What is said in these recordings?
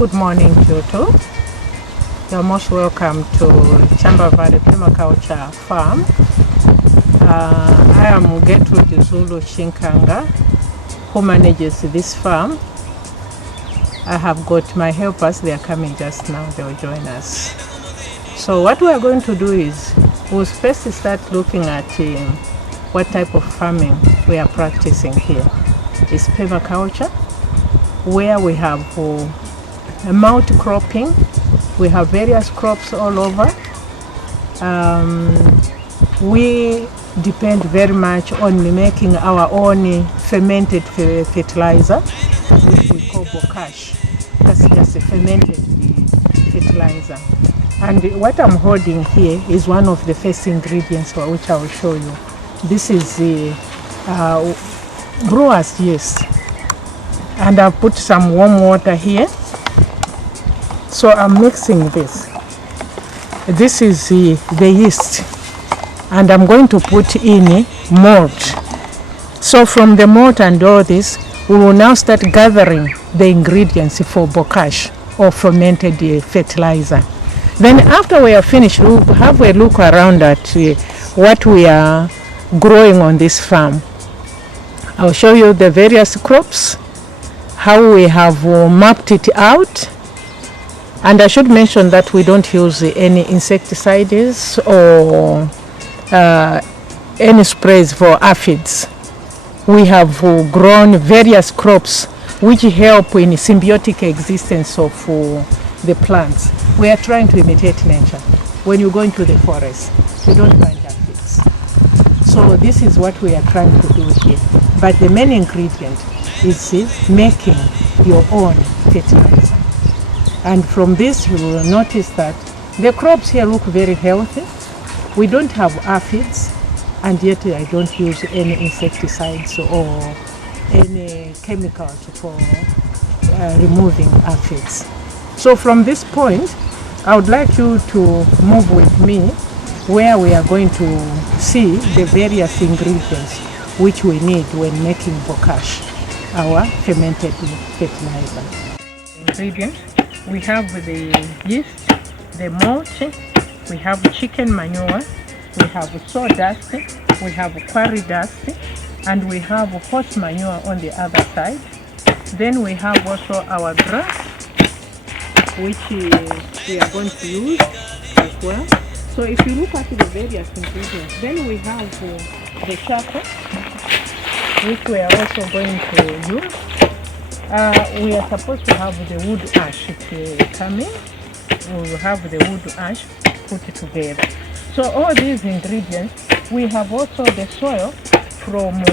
Good morning, Kyoto. You're most welcome to Chamba Valley Permaculture Farm. I am Gertrude Zulu Shikanga, who manages this farm. I have got my helpers, they are coming just now, they will join us. So what we are going to do is, we'll first start looking at what type of farming we are practicing here. It's permaculture, where we have multi-cropping. We have various crops all over. We depend very much on making our own fermented fertilizer, which we call Bokashi. That's just a fermented fertilizer. And what I'm holding here is one of the first ingredients for which I will show you. This is the brewer's yeast. And I've put some warm water here. So I'm mixing this. This is the yeast. And I'm going to put in malt. So from the malt and all this, we will now start gathering the ingredients for Bokashi or fermented fertilizer. Then after we are finished, we'll have a look around at what we are growing on this farm. I'll show you the various crops, how we have mapped it out. And I should mention that we don't use any insecticides or any sprays for aphids. We have grown various crops which help in symbiotic existence of the plants. We are trying to imitate nature. When you go into the forest, you don't find aphids. So this is what we are trying to do here. But the main ingredient is making your own fertilizer. And from this you will notice that the crops here look very healthy. We don't have aphids, and yet I don't use any insecticides or any chemicals for removing aphids. So from this point, I would like you to move with me where we are going to see the various ingredients which we need when making Bokashi, our fermented fertilizer. Ingredients. We have the yeast, the malt, we have chicken manure, we have sawdust, we have quarry dust, and we have horse manure on the other side. Then we have also our grass, which we are going to use as well. So if you look at the various ingredients, then we have the charcoal, which we are also going to use. We are supposed to have the wood ash coming. We will have the wood ash put together. So all these ingredients, we have also the soil from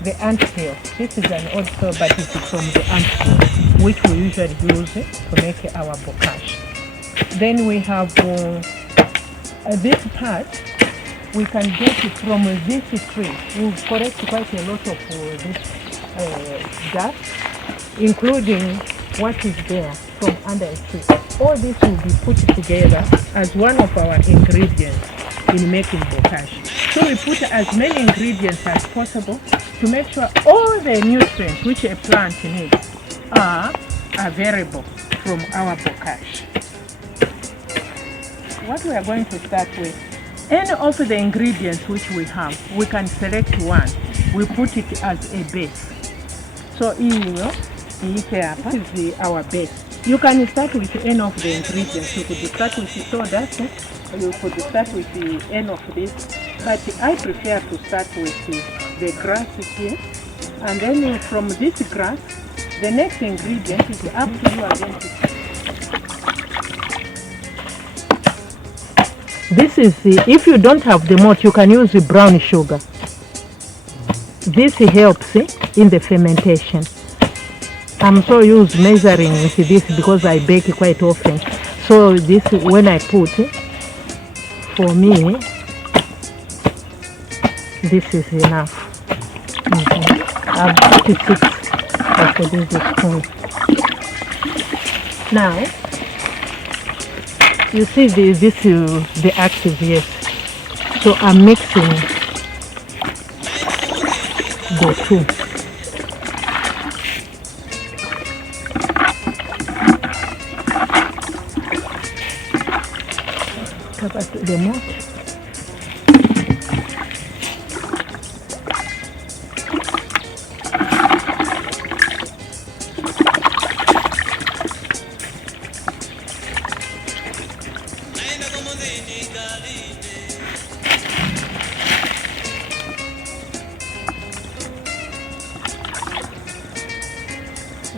the anthill. This is an old soil, but it is from the anthill, which we usually use to make our Bokashi. Then we have this part, we can get it from this tree. We collect quite a lot of this dust, including what is there from under a tree. All this will be put together as one of our ingredients in making Bokashi. So we put as many ingredients as possible to make sure all the nutrients which a plant needs are available from our Bokashi. What we are going to start with, any of the ingredients which we have, we can select one. We put it as a base. So this is our base. You can start with any of the ingredients. You could start with the sawdust, or you could start with any of this. But I prefer to start with the grass here. And then from this grass, the next ingredient is up to you again. This is, if you don't have the malt, you can use the brown sugar. This helps in the fermentation. I'm so used to measuring with this because I bake quite often. So this, when I put, for me, this is enough. I've put 6 of this spoon. Now, you see the active yeast. So I'm mixing the two. cover the mold.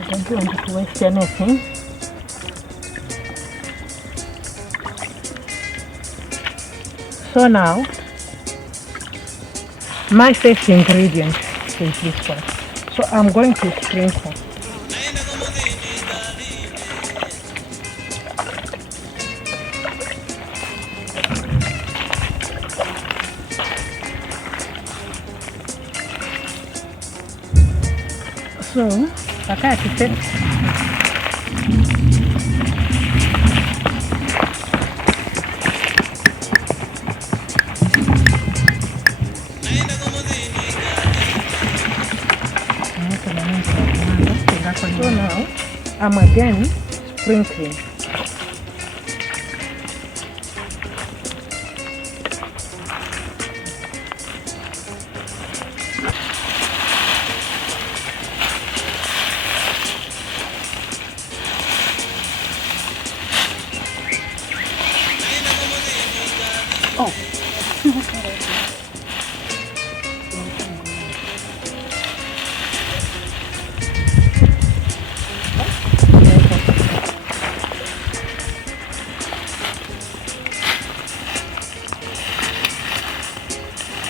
I don't want to waste anything. So now, my first ingredient is this one. So I'm going to sprinkle. So, wakati so now I'm again sprinkling. Oh.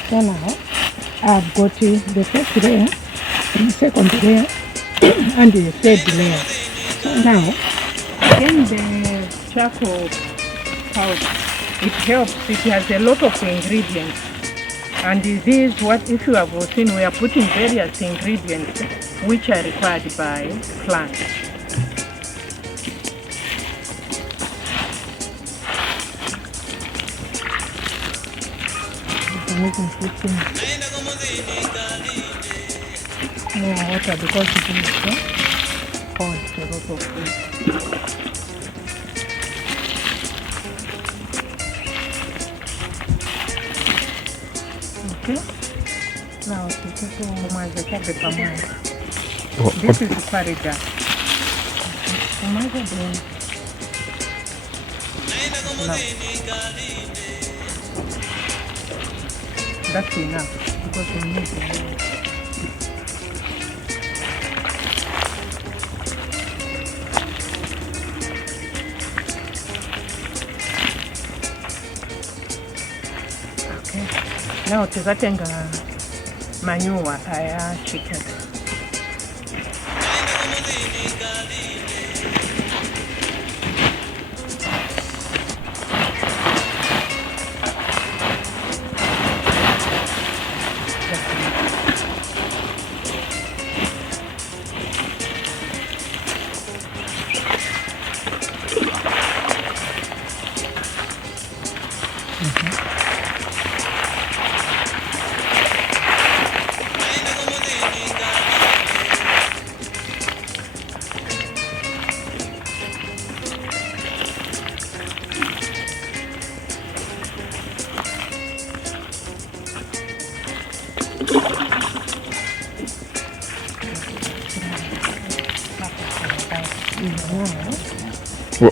So now I've got the first layer, the second layer, and the third layer. So now, again the charcoal powder, it helps. It has a lot of ingredients, and this is what, if you have seen, we are putting various ingredients which are required by plants. More water because it is cold, a lot of food. Okay. Now to put my this is the corridor. That's enough because we need it. Okay. Now tuzatenga manure aya chicken.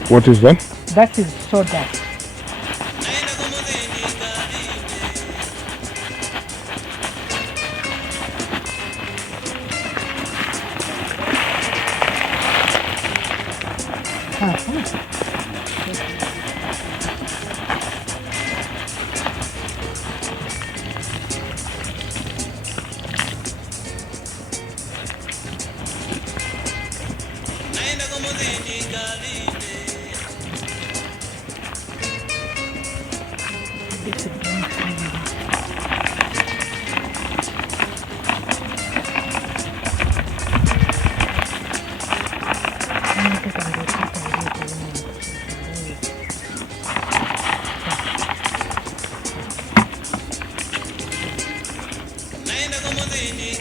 What is that? That is soda.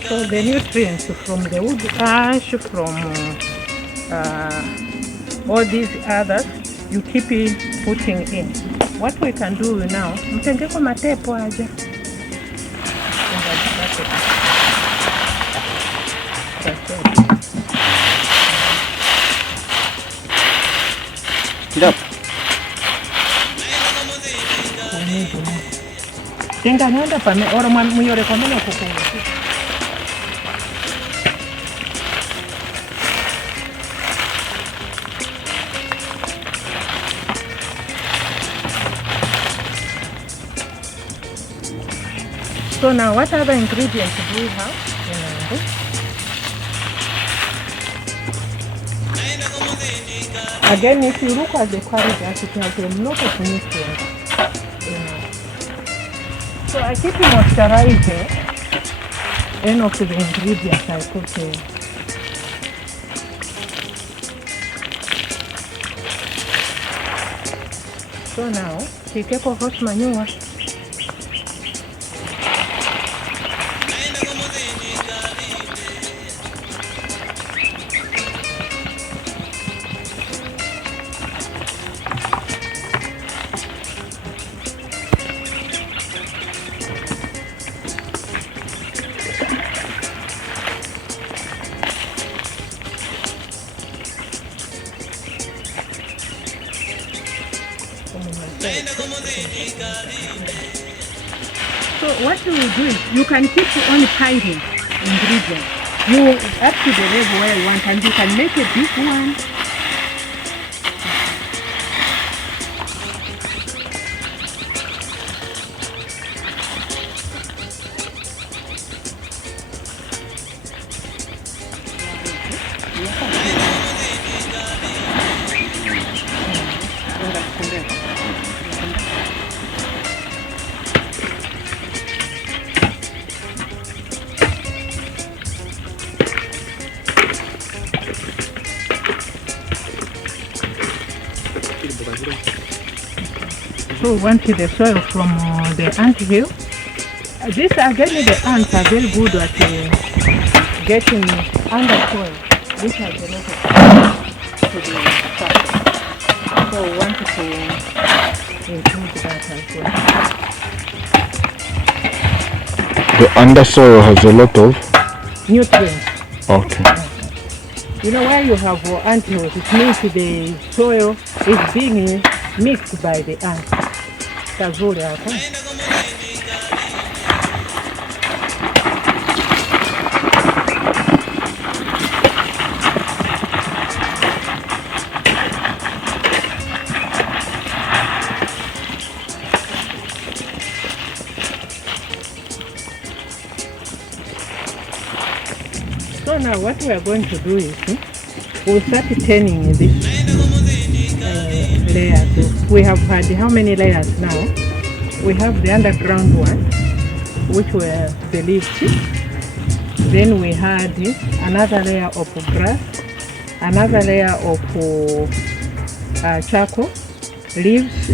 So the nutrients from the wood ash, from all these others, you keep putting in. what we can do now, mtengeko matepo aja. Yep. Tenga nanda pa me ora muyore kwa meno kuku. So now what other ingredients do we have in our book? Again, if you look at the corridors, it has a lot of nutrients. So I keep moisturizing any of the ingredients I put in. So now, we take a hot manure. So what you will do is you can keep on piling ingredients. You up to the level where you want, and you can make a big one. So once the soil from the ant hill, this again the ants are very good at getting under soil. This has a lot of to the surface. So we want to include that as well. The undersoil has a lot of nutrients. Okay. You know, where you have ant hills, it means the soil is being mixed by the ants. That's all they are. So now what we are going to do is we'll start turning this layers. We have had how many layers now? We have the underground one, which were the leaves. Then we had another layer of grass, another layer of charcoal leaves,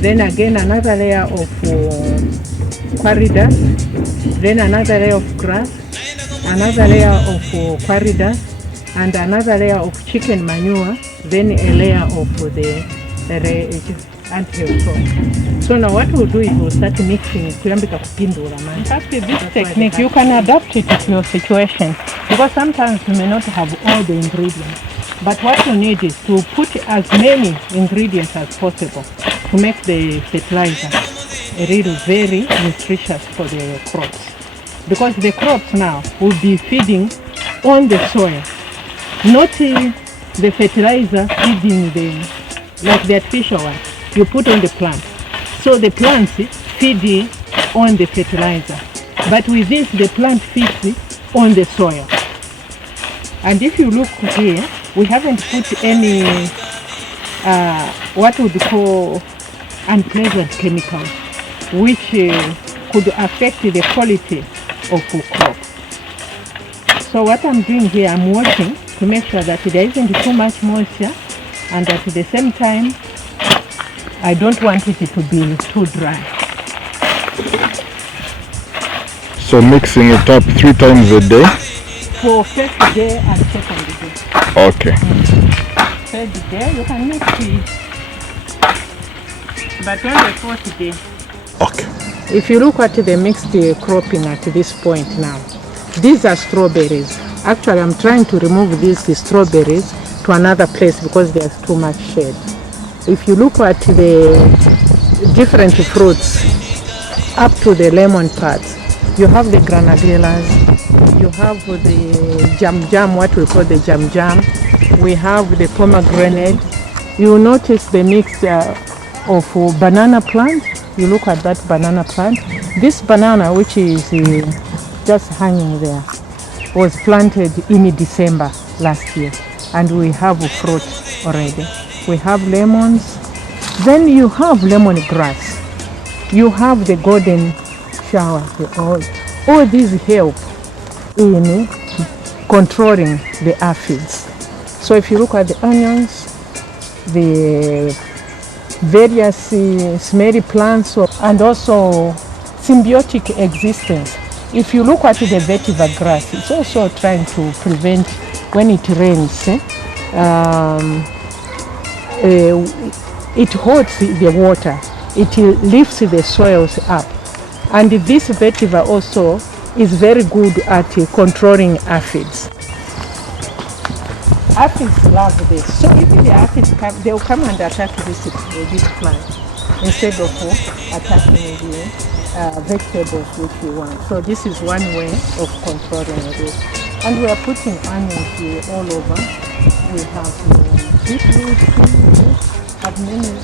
then again another layer of quarry dust, then another layer of grass, another layer of quarry dust, and another layer of chicken manure, then a layer of the anthill soil. So now what we'll do is we'll start mixing it. After this technique, you can adapt it to your situation, because sometimes you may not have all the ingredients. But what you need is to put as many ingredients as possible to make the fertilizer really very nutritious for the crops. Because the crops now will be feeding on the soil, not the fertilizer feeding them like the artificial one you put on the plant. So the plants feed on the fertilizer, but with this the plant feeds on the soil. And if you look here, we haven't put any what would call unpleasant chemicals, which could affect the quality of the crop. So what I'm doing here, I'm watching to make sure that there isn't too much moisture, and at the same time I don't want it to be too dry. So mixing it up 3 times a day? For first day and second day. Okay. Third day you can mix it but on the fourth day. Okay. If you look at the mixed cropping at this point now, these are strawberries. Actually, I'm trying to remove these strawberries to another place because there's too much shade. If you look at the different fruits up to the lemon part, you have the granadelas, you have the jam, what we call the jam, we have the pomegranate. You notice the mixture of banana plant. You look at that banana plant. This banana, which is just hanging there, was planted in December last year, and we have fruit already. We have lemons. Then you have lemongrass. You have the golden shower. All these help in controlling the aphids. So if you look at the onions, the various smelly plants, and also symbiotic existence. If you look at the vetiver grass, it's also trying to prevent when it rains. It holds the water, it lifts the soils up. And this vetiver also is very good at controlling aphids. Aphids love this. So if the aphids come, they'll come and attack this plant instead of attacking the vegetables which we want. So this is one way of controlling this. And we are putting onions here all over. We have beetroot. I've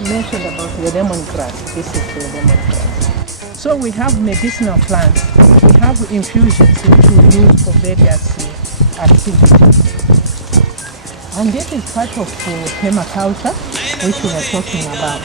mentioned about the lemongrass. This is the lemongrass. So we have medicinal plants. We have infusions which we use for various activities. And this is part of permaculture, which we are talking about.